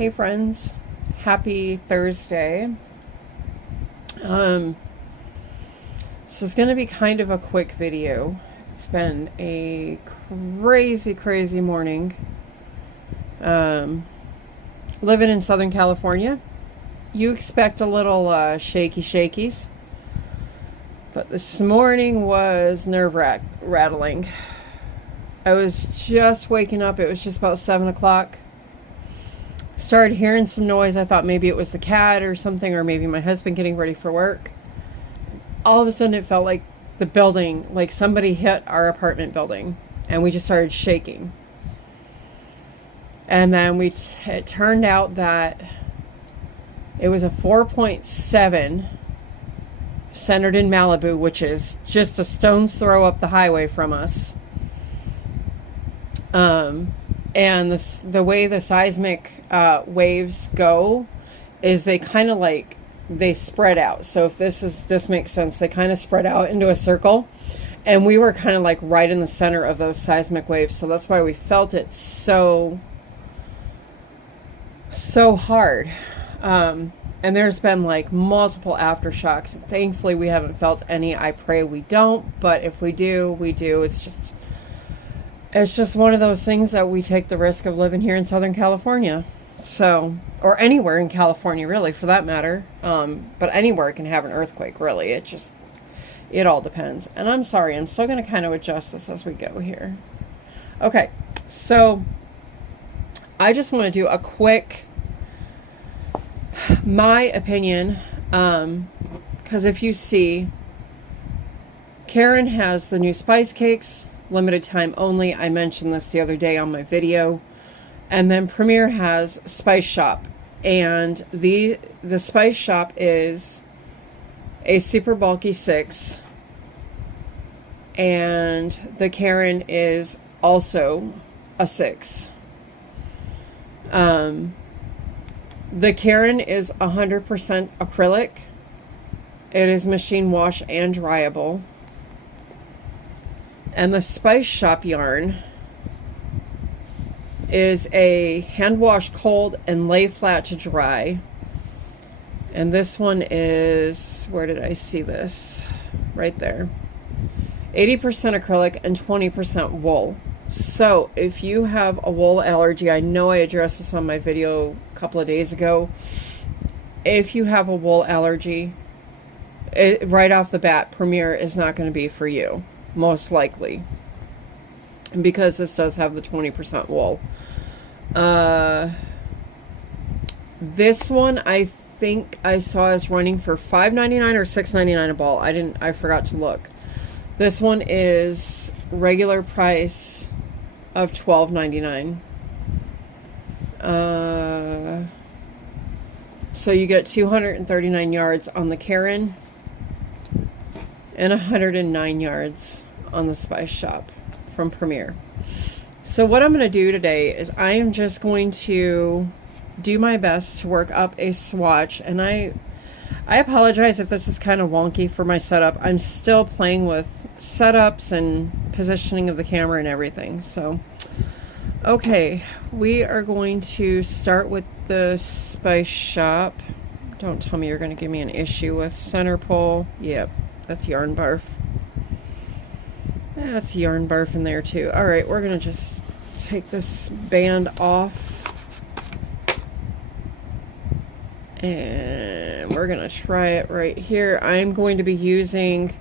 Hey friends, happy Thursday. This is going to be kind of a quick video. It's been a crazy morning. Living in Southern California, you expect a little shakies, but this morning was nerve-rattling. I was just waking up. It was just about 7 o'clock. Started hearing some noise. I thought maybe it was the cat or something, or maybe my husband getting ready for work. All of a sudden it felt like the building, like somebody hit our apartment building, and we just started shaking. And then it turned out that it was a 4.7 centered in Malibu, which is just a stone's throw up the highway from us. And the way the seismic waves go is they kind of like, they spread out. So if this makes sense, they kind of spread out into a circle, and we were kind of like right in the center of those seismic waves. So that's why we felt it so hard. And there's been like multiple aftershocks. Thankfully we haven't felt any. I pray we don't, but if we do, we do. It's just one of those things that we take the risk of living here in Southern California. So, or anywhere in California, really, for that matter. But anywhere can have an earthquake, really. It all depends. And I'm sorry, I'm still going to kind of adjust this as we go here. Okay, so I just want to do a quick, my opinion, because if you see, Karen has the new spice cakes, limited time only. I mentioned this the other day on my video. And then Premier has Spice Shop, and the Spice Shop is a super bulky 6, and the Karen is also a 6. The Karen is 100% acrylic. It is machine wash and dryable. And the Spice Shop yarn is a hand wash cold and lay flat to dry. And this one is, where did I see this? Right there. 80% acrylic and 20% wool. So if you have a wool allergy, I know I addressed this on my video a couple of days ago. If you have a wool allergy, right off the bat, Premier is not going to be for you. Most likely, because this does have the 20% wool. This one I think I saw is running for $5.99 or $6.99 a ball. I forgot to look. This one is regular price of $12.99. So you get 239 yards on the Karen and 109 yards on the Spice Shop from Premier. So what I'm going to do today is I am just going to do my best to work up a swatch, and I apologize if this is kind of wonky for my setup. I'm still playing with setups and positioning of the camera and everything. So okay, we are going to start with the Spice Shop. Don't tell me you're going to give me an issue with center pole. Yep. That's yarn barf. That's yarn barf in there too. All right, we're going to just take this band off. And we're going to try it right here. I'm going to be using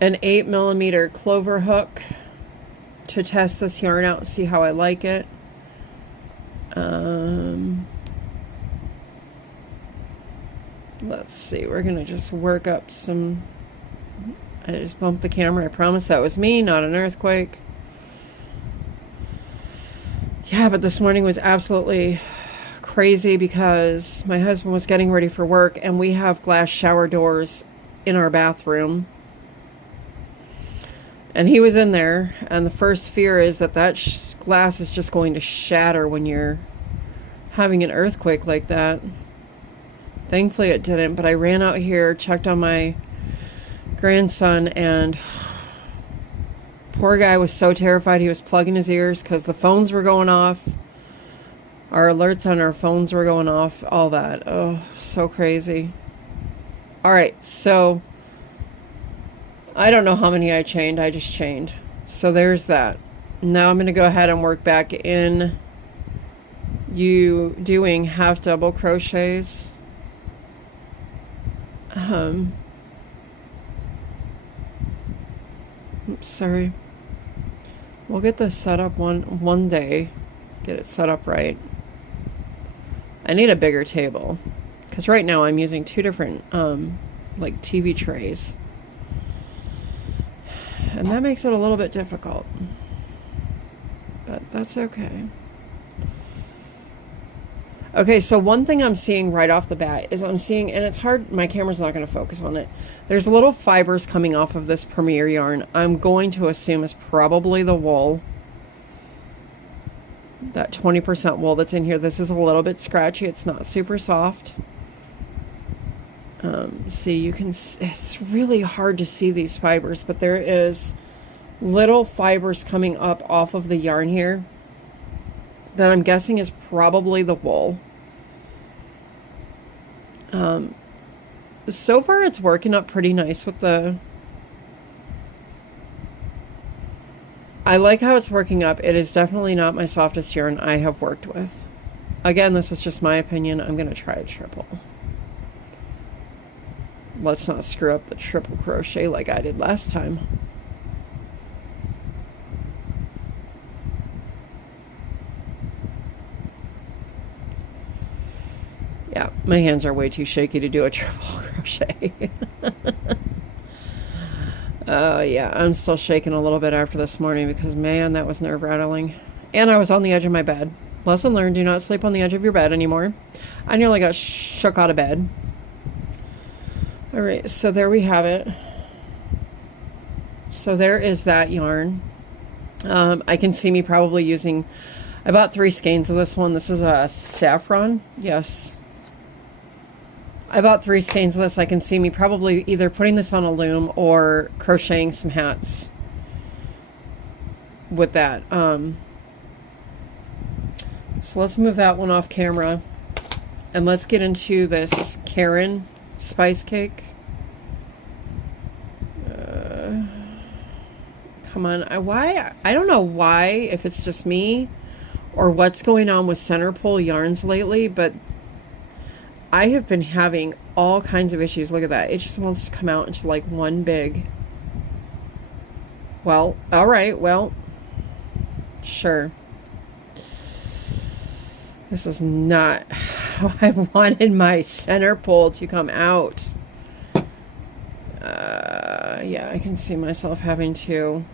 an 8mm clover hook to test this yarn out and see how I like it. Let's see, we're going to just work up some... I just bumped the camera. I promise that was me, not an earthquake. Yeah, but this morning was absolutely crazy because my husband was getting ready for work, and we have glass shower doors in our bathroom. And he was in there, and the first fear is that glass is just going to shatter when you're having an earthquake like that. Thankfully it didn't, but I ran out here, checked on my grandson, and poor guy was so terrified he was plugging his ears because the phones were going off. Our alerts on our phones were going off, all that. Oh, so crazy. All right, so I don't know how many I chained. I just chained. So there's that. Now I'm going to go ahead and work back in you doing half double crochets. Oops, sorry. We'll get this set up one day. Get it set up right. I need a bigger table because right now I'm using two different like TV trays, and that makes it a little bit difficult, but that's okay. Okay, so one thing I'm seeing right off the bat is I'm seeing, and it's hard, my camera's not going to focus on it. There's little fibers coming off of this Premier yarn. I'm going to assume is probably the wool. That 20% wool that's in here. This is a little bit scratchy. It's not super soft. See, you can, it's really hard to see these fibers, but there is little fibers coming up off of the yarn here that I'm guessing is probably the wool. So far it's working up pretty nice with the... I like how it's working up. It is definitely not my softest yarn I have worked with. Again, this is just my opinion. I'm going to try a triple. Let's not screw up the triple crochet like I did last time. Yeah, my hands are way too shaky to do a triple crochet. Yeah, I'm still shaking a little bit after this morning because, man, that was nerve-rattling. And I was on the edge of my bed. Lesson learned, do not sleep on the edge of your bed anymore. I nearly got shook out of bed. All right, so there we have it. So there is that yarn. I can see me probably using... I bought 3 skeins of this one. This is a saffron. Yes. I bought 3 skeins of this. I can see me probably either putting this on a loom or crocheting some hats with that. So let's move that one off camera and let's get into this Caron spice cake. Come on. I don't know why, if it's just me or what's going on with center pull yarns lately, but I have been having all kinds of issues. Look at that. It just wants to come out into like one big... Well, all right. Well, sure. This is not how I wanted my center pull to come out. Yeah, I can see myself having to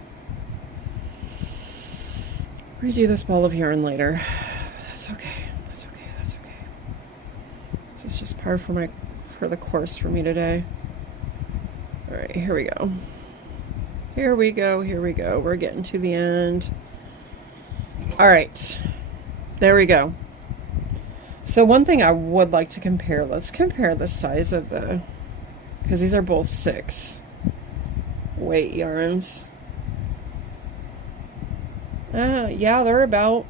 redo this ball of yarn later. But that's okay. That's okay. That's okay. This is just par for the course for me today. All right, here we go. Here we go. Here we go. We're getting to the end. All right. There we go. So one thing I would like to compare, let's compare the size of the, because these are both 6 weight yarns. Yeah, they're about,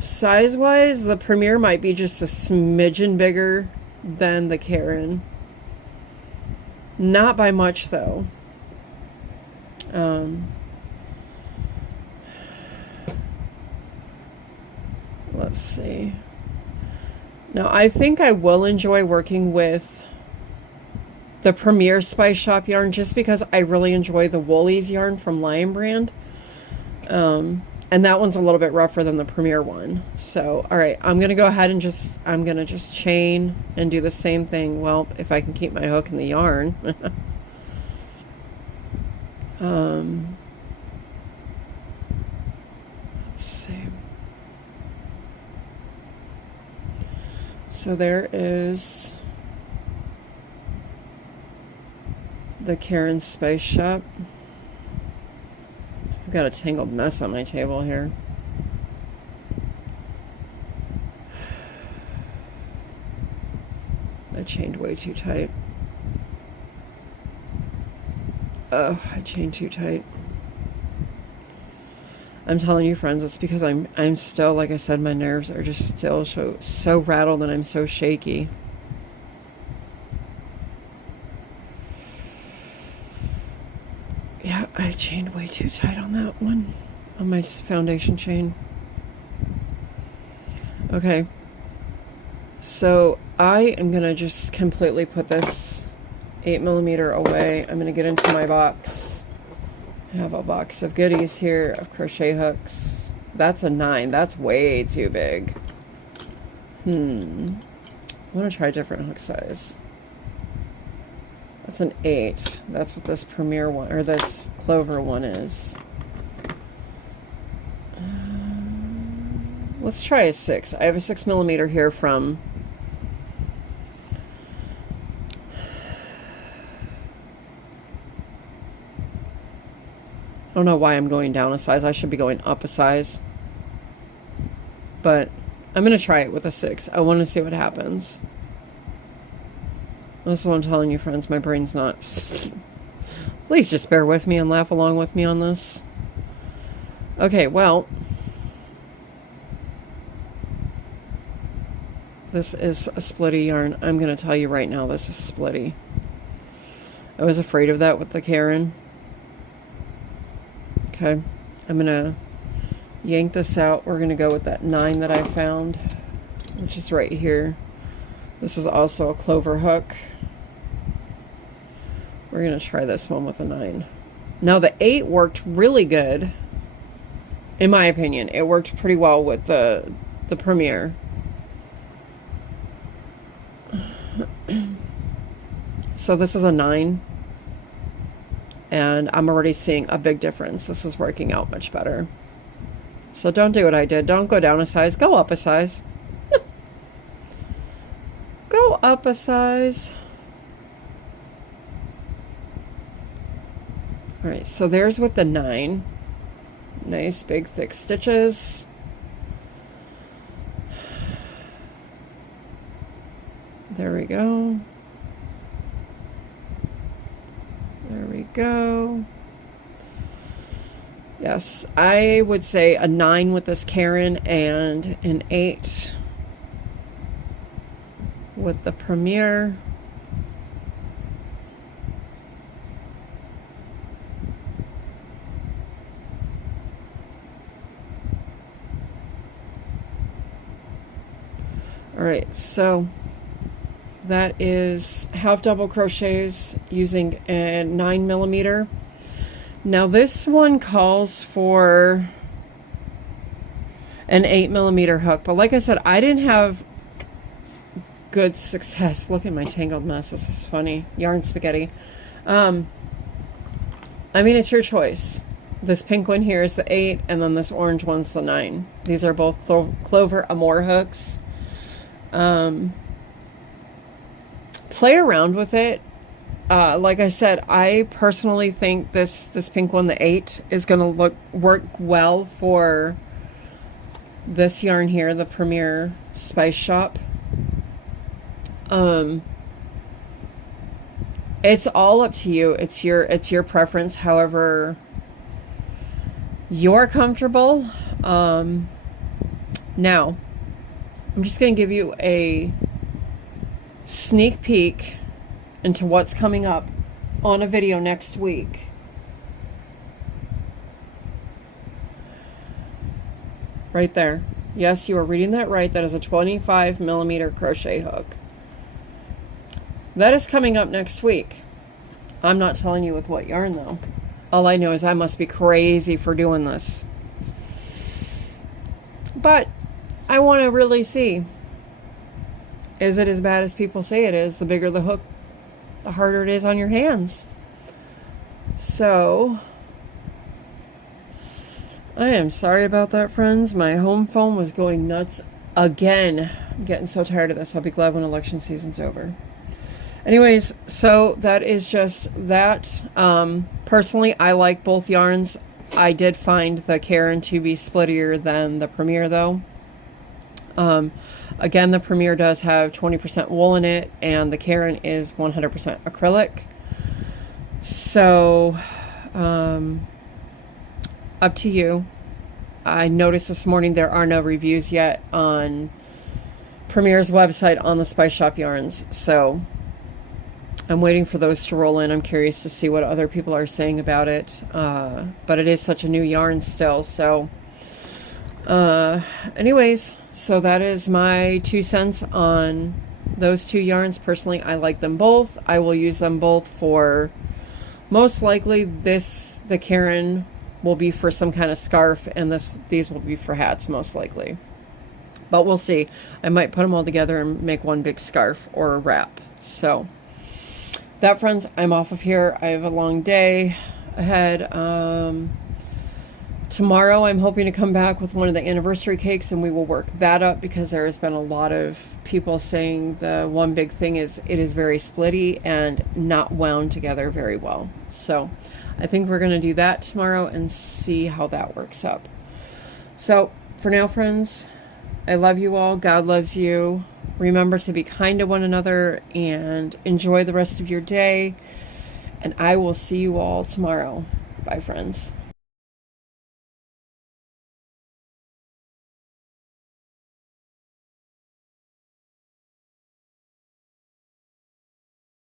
size-wise, the Premier might be just a smidgen bigger than the Caron. Not by much, though. Let's see. Now, I think I will enjoy working with the Premier Spice Shop yarn just because I really enjoy the Woolies yarn from Lion Brand. And that one's a little bit rougher than the Premier one. So, all right, I'm going to go ahead and I'm going to just chain and do the same thing. Well, if I can keep my hook in the yarn. Let's see. So there is the Caron Spice Shop. I've got a tangled mess on my table here. I chained way too tight. Oh, I chained too tight. I'm telling you, friends, it's because I'm still, like I said, my nerves are just still so rattled and I'm so shaky. Yeah, I chained way too tight on that one, on my foundation chain. Okay. So I am going to just completely put this 8mm away. I'm going to get into my box. I have a box of goodies here of crochet hooks. That's a 9. That's way too big. I want to try a different hook size. That's an 8. That's what this Premier one, or this Clover one is. Let's try a 6. I have a 6mm here from I don't know why I'm going down a size. I should be going up a size. But I'm going to try it with a 6. I want to see what happens. That's what I'm telling you, friends. My brain's not... Please just bear with me and laugh along with me on this. Okay, well... This is a splitty yarn. I'm going to tell you right now, this is splitty. I was afraid of that with the Caron. Okay, I'm going to yank this out. We're going to go with that 9 that I found, which is right here. This is also a Clover hook. We're going to try this one with a 9. Now the 8 worked really good, in my opinion. It worked pretty well with the Premier. So this is a 9. And I'm already seeing a big difference. This is working out much better. So don't do what I did. Don't go down a size. Go up a size. Go up a size. All right, so there's with the 9. Nice big thick stitches. There we go. There we go. Yes, I would say a 9 with this Caron and an 8 with the Premier. All right, so that is half double crochets using a 9mm. Now this one calls for an 8mm hook, but like I said, I didn't have good success. Look at my tangled mess. This is funny. Yarn spaghetti. I mean, it's your choice. This pink one here is the 8, and then this orange one's the 9. These are both Clover Amour hooks. Play around with it. Like I said, I personally think this pink one, the 8, is going to work well for this yarn here, the Premier Spice Shop. It's all up to you. It's your preference, however you're comfortable. Now, I'm just going to give you a sneak peek into what's coming up on a video next week. Right there. Yes, you are reading that right. That is a 25mm crochet hook. That is coming up next week. I'm not telling you with what yarn though. All I know is I must be crazy for doing this. But I want to really see, is it as bad as people say it is? The bigger the hook, the harder it is on your hands. So, I am sorry about that, friends. My home phone was going nuts again. I'm getting so tired of this. I'll be glad when election season's over. Anyways, so that is just that. Personally, I like both yarns. I did find the Caron to be splittier than the Premier, though. Again, the Premier does have 20% wool in it, and the Caron is 100% acrylic. So, up to you. I noticed this morning there are no reviews yet on Premier's website on the Spice Shop yarns. So I'm waiting for those to roll in. I'm curious to see what other people are saying about it. But it is such a new yarn still. So anyways, so that is my 2 cents on those 2 yarns. Personally, I like them both. I will use them both for, most likely the Caron will be for some kind of scarf, and these will be for hats most likely. But we'll see. I might put them all together and make one big scarf or a wrap. So that, friends, I'm off of here. I have a long day ahead. Tomorrow I'm hoping to come back with one of the anniversary cakes, and we will work that up, because there has been a lot of people saying the one big thing is it is very splitty and not wound together very well. So I think we're going to do that tomorrow and see how that works up. So for now, friends, I love you all. God loves you. Remember to be kind to one another and enjoy the rest of your day. And I will see you all tomorrow. Bye, friends.